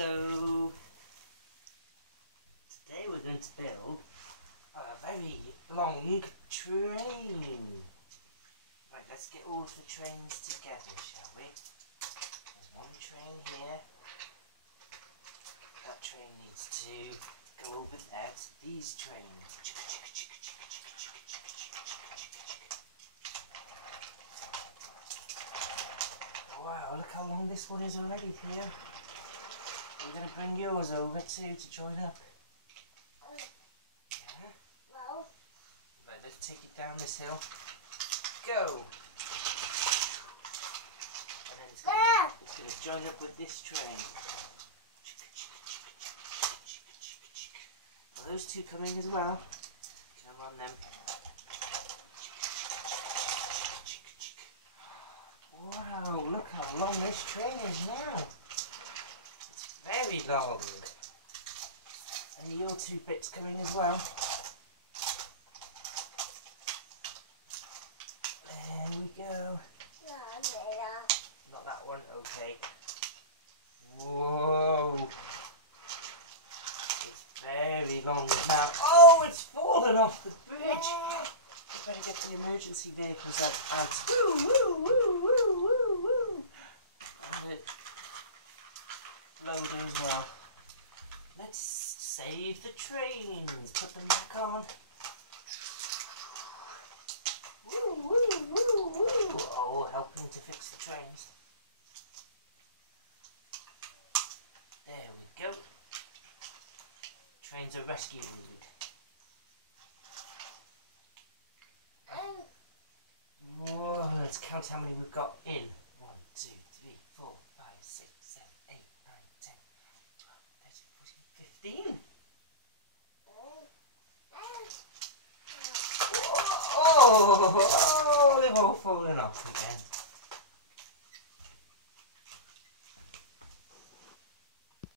Hello! Today we're going to build a very long train. Right, let's get all of the trains together, shall we? There's one train here. That train needs to go over there to these trains. Wow, look how long this one is already, Theo. I'm going to bring yours over too to join up. Yeah? Well. Right, let's take it down this hill. Go! And then it's going to join up with this train. Are those two coming as well? Come on then. Wow, look how long this train is now. Very long. And your two bits coming as well. There we go. Not that one, okay. Whoa. It's very long now. Oh, it's fallen off the bridge. I better get the emergency vehicles out. Woo, woo, woo, woo, woo, woo. And it loader as well. Let's save the trains. Put them back on. Woo, woo, woo, woo. Oh, helping to fix the trains. There we go. Trains are rescue needed. Whoa, let's count how many we've got in. 1, 2, 3, 4, 5, 6, 7, 8, 9, 10, 12, 13, 14, 15. Oh, they've all fallen off again.